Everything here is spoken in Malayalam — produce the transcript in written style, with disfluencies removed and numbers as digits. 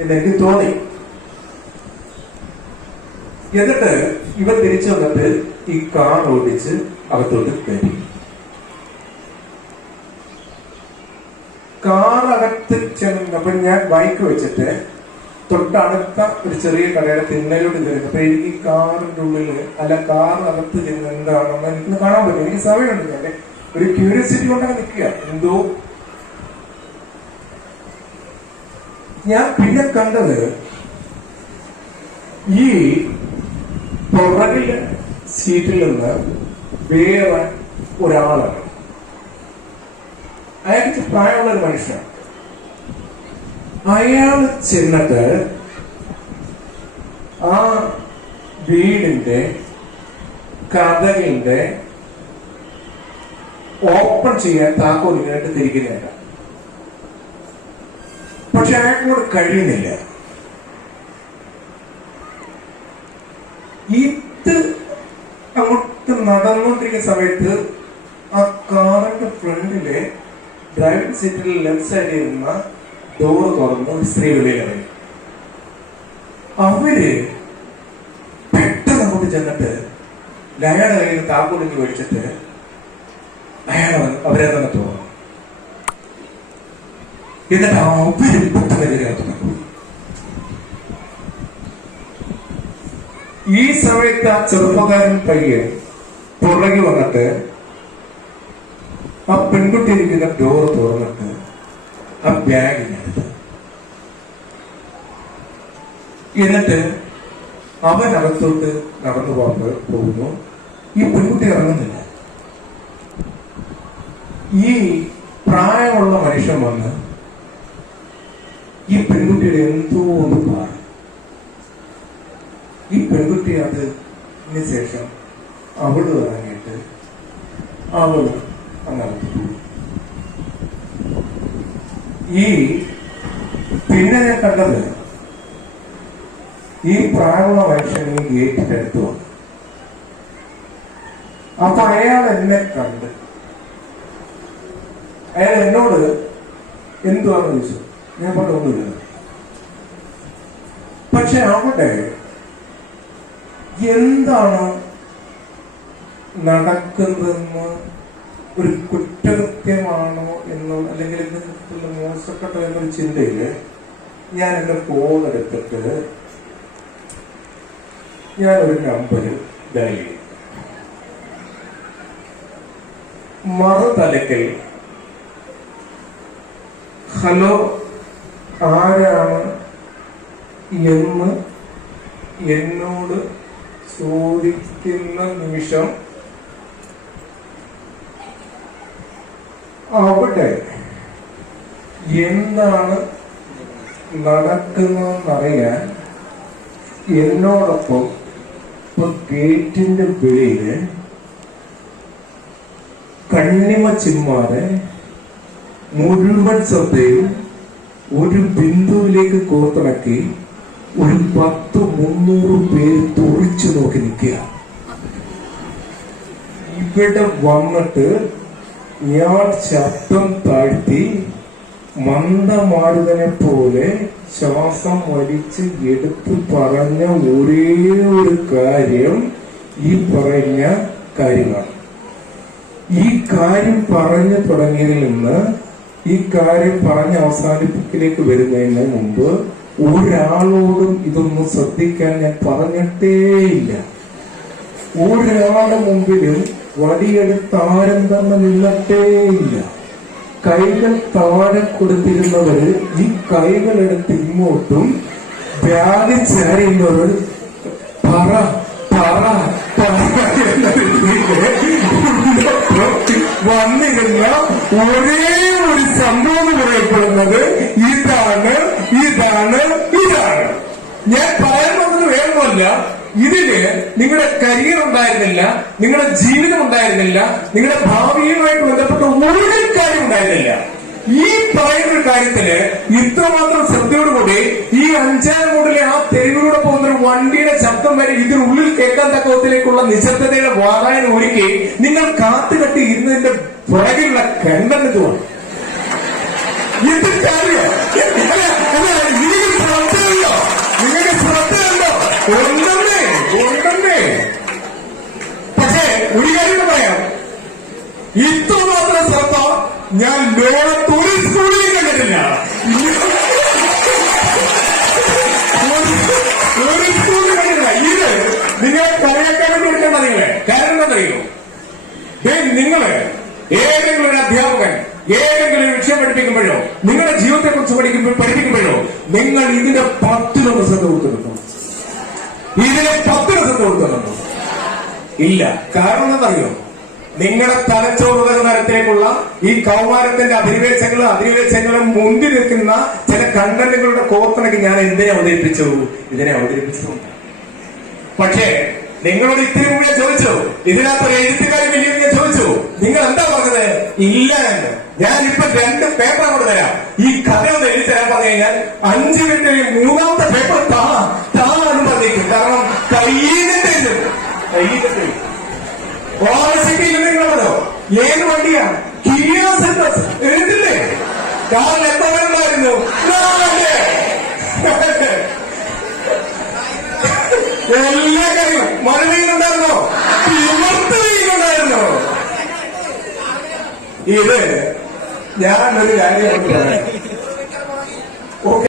എന്നെനിക്ക് തോന്നി. എന്നിട്ട് ഇവൻ തിരിച്ചു വന്നിട്ട് ഈ കാർ ഓടിച്ച് അകത്തോട്ട് കയറി. കാറകത്ത് ചെന്നപ്പോൾ ഞാൻ ബൈക്ക് വെച്ചിട്ട് തൊട്ടടുത്ത ഒരു ചെറിയ കടയുടെ തിന്നലോട്ട് കയറി. അപ്പൊ എനിക്ക് കാറിന്റെ ഉള്ളില് കാറിനകത്ത് ചെന്ന് എന്താണെന്ന് എനിക്ക് കാണാൻ പറ്റും. എനിക്ക് സമയമുണ്ട്. ഞാൻ ഒരു ക്യൂരിയോസിറ്റി കൊണ്ടൊക്കെ നിൽക്കുക. എന്തോ ഞാൻ പിന്നെ കണ്ടത് ഈ പുറകിലെ സീറ്റിൽ നിന്ന് വേറെ ഒരാളാണ്. അയാൾക്ക് പ്രായമുള്ള ഒരു മനുഷ്യനാണ്. അയാൾ ചെന്നിട്ട് ആ വീടിന്റെ കതകിന്റെ ഓപ്പൺ ചെയ്യാൻ താക്കോൽ ഇങ്ങോട്ട് തിരിക്കുന്നതല്ല. പക്ഷെ അയാൾക്കൂടെ കഴിയുന്നില്ല. ഇത് അങ്ങോട്ട് നടന്നുകൊണ്ടിരിക്കുന്ന സമയത്ത് ആ കാറിന്റെ ഫ്രണ്ടിലെ ഡ്രൈവിംഗ് സീറ്റിൽ ലെഫ്റ്റ് സൈഡിൽ ഇരുന്ന ഡോറ് തുറന്ന് ഒരു സ്ത്രീ വെളിയിൽ ഇറങ്ങി. അവര് പെട്ടെന്ന് അങ്ങോട്ട് ചെന്നിട്ട് അയാളുടെ കയ്യിൽ താക്കോലിക്ക് മേടിച്ചിട്ട് അവരെ തന്നെ തോന്നും. എന്നിട്ട് അവര് പെട്ടെന്ന് പോയി. ഈ സമയത്ത് ആ ചെറുപ്പക്കാരൻ പയ്യെ പുറകെ വന്നിട്ട് ആ പെൺകുട്ടി ഇരിക്കുന്ന ഡോർ തുറന്നിട്ട് ആ ബാഗിനടുത്ത് എന്നിട്ട് അവൻ അകത്തോട്ട് നടന്നു പോകുന്നു. ഈ പെൺകുട്ടി ഇറങ്ങുന്നില്ല. ഈ പ്രായമുള്ള മനുഷ്യൻ വന്ന് ഈ പെൺകുട്ടിയുടെ എന്തോ ഒന്ന് കാണും. ഈ പെൺകുട്ടി അതിന് ശേഷം അവള് ഇറങ്ങിയിട്ട് അവള് അങ്ങനെ ഈ പിന്നെ ഞാൻ കണ്ടത് ഈ പ്രായമുള്ള മനുഷ്യൻ ഈ ഗേറ്റിന്റെ അടുത്ത് വന്നു. അപ്പൊ അയാൾ എന്നെ കണ്ട് അയാൾ എന്നോട് എന്തുവാന്ന് ചോദിച്ചു. ഞാൻ പറഞ്ഞൊന്നുമില്ല. പക്ഷെ അവിടെ എന്താണ് നടക്കുന്നതെന്ന് ഒരു കുറ്റകൃത്യമാണോ എന്നോ അല്ലെങ്കിൽ എന്തെങ്കിലും മോശപ്പെട്ട എന്നൊരു ചിന്തയില് ഞാൻ എന്റെ ഫോൺ എടുത്തിട്ട് ഞാനൊരു നമ്പര് ഡയൽ ചെയ്തു. മറുതലക്കൽ ഹലോ ആരാണ് എന്ന് എന്നോട് ചോദിക്കുന്ന നിമിഷം അവിടെ എന്താണ് നടക്കുന്നതെന്നറിയാൻ എന്നോടൊപ്പം ഇപ്പൊ ഗേറ്റിന്റെ വെളിയില് കണ്ണിമ ചിമ്മാതെ മുഴുവൻ ശ്രദ്ധയും ഒരു ബിന്ദുവിലേക്ക് കോർത്തിണക്കി ഒരു 100-300 പേര് തുറിച്ചു നോക്കി നിൽക്കുക. ഇവിടെ വന്നിട്ട് ഞാൻ ശബ്ദം താഴ്ത്തി മന്ദമാരുതനെ പോലെ ശ്വാസം വലിച്ച് എടുത്തു പറഞ്ഞ ഒരേ ഒരു കാര്യം ഈ പറഞ്ഞ കാര്യമാണ്. ഈ കാര്യം പറഞ്ഞു തുടങ്ങിയതിൽ നിന്ന് ഈ കാര്യം പറഞ്ഞ് അവസാനിപ്പിക്കലേക്ക് വരുന്നതിന് മുമ്പ് ഒരാളോടും ഇതൊന്നും ശ്രദ്ധിക്കാൻ ഞാൻ പറഞ്ഞിട്ടേയില്ല. ഒരാളുടെ മുമ്പിലും വടിയെടുത്താരം തന്നെ നിന്നിട്ടേയില്ല. കൈകൾ താഴെ കൊടുത്തിരുന്നവര് ഈ കൈകളെടുത്ത് ഇങ്ങോട്ടും ബാഗ് ചേരുന്നവർ പറ പറ വന്നിരുന്ന ഒരേ ഒരു സംഭവം പറയപ്പെടുന്നത് ഇതാണ് ഇതാണ് ഇതാണ്. ഞാൻ പറയുന്നത് വേറൊന്നുമല്ല. ഇതില് നിങ്ങളുടെ കരിയർ ഉണ്ടായിരുന്നില്ല, നിങ്ങളുടെ ജീവിതം ഉണ്ടായിരുന്നില്ല, നിങ്ങളുടെ ഭാവിയുമായിട്ട് ബന്ധപ്പെട്ട ഒരു കാര്യം ഉണ്ടായിരുന്നില്ല. ഈ പറയുന്ന കാര്യത്തില് ഇത്രമാത്രം ശ്രദ്ധയോടുകൂടി ഈ 5-ാം റോഡിലെ ആ തെരുവിലൂടെ പോകുന്ന ഒരു വണ്ടിയുടെ ശബ്ദം വരെ ഇതിനുള്ളിൽ കേൾക്കാൻ തക്കത്തിലേക്കുള്ള നിശബ്ദതയുടെ വാതായനം ഒരുക്കി നിങ്ങൾ കാത്തുകെട്ടി ഇരുന്നതിന്റെ പുറകിലുള്ള കണ്ടെന്നതുമാണ്. ഇത് കാര്യം ഞാൻ ലോകത്തൊരു സ്കൂളിൽ കണ്ടിട്ടില്ല. ഒരു സ്കൂളിൽ കണ്ടിട്ടില്ല. ഇത് നിങ്ങളെ കളിയാക്കാൻ വേണ്ടി എടുക്കേണ്ട നിങ്ങളെ. കാരണം എന്താണെന്നറിയോ? നിങ്ങള് ഏതെങ്കിലും ഒരു അധ്യാപകൻ ഏതെങ്കിലും ഒരു വിഷയം പഠിപ്പിക്കുമ്പോഴോ നിങ്ങളുടെ ജീവിതത്തെ കുറിച്ച് പഠിപ്പിക്കുമ്പോഴോ നിങ്ങൾ ഇതിന്റെ 10 ശ്രദ്ധ കൊടുക്കുന്നുണ്ടോ? ഇതിന് 10 ശ്രദ്ധ കൊടുക്കുന്നുണ്ടോ? ഇല്ല. കാരണം എന്താണെന്നറിയോ? നിങ്ങളുടെ തലച്ചോറുകൾ തരത്തിലേക്കുള്ള ഈ കൗമാരത്തിന്റെ അധിനിവേശങ്ങളും മുന്തി നിൽക്കുന്ന ചില കണ്ടന്റുകളുടെ കോർത്തിണക്ക് ഞാൻ എന്തിനെ അവതരിപ്പിച്ചു? ഇതിനെ അവതരിപ്പിച്ചു. പക്ഷേ നിങ്ങളോട് ഇത്തിരി മുമ്പേ ചോദിച്ചു, ഇതിനകത്ത് ഒരു എഴുത്തുകാരും ഇല്ലെന്ന് ഞാൻ ചോദിച്ചു. നിങ്ങൾ എന്താ പറഞ്ഞത്? ഇല്ല എന്ന്. ഞാനിപ്പോ 2 പേപ്പർ കൊണ്ട് തരാം. ഈ കഥ ഒന്ന് എഴുതി തരാൻ പറഞ്ഞു കഴിഞ്ഞാൽ 5 മിനിറ്റ് 3ാമത്തെ പേപ്പർ താന്ന് പറഞ്ഞേക്കും. കാരണം കയ്യിന്റെ നിങ്ങളോ ഏത് വണ്ടിയാ? എഴുതില്ലേ? കാരണം എത്ര പേരുണ്ടായിരുന്നു? എല്ലാ കാര്യങ്ങളും മഴ പെയ്യുന്നുണ്ടായിരുന്നോ? വിമർത്ത് പെയ്യുന്നുണ്ടായിരുന്നോ? ഇത് ഞാനൊരു കാര്യം ഓക്കെ.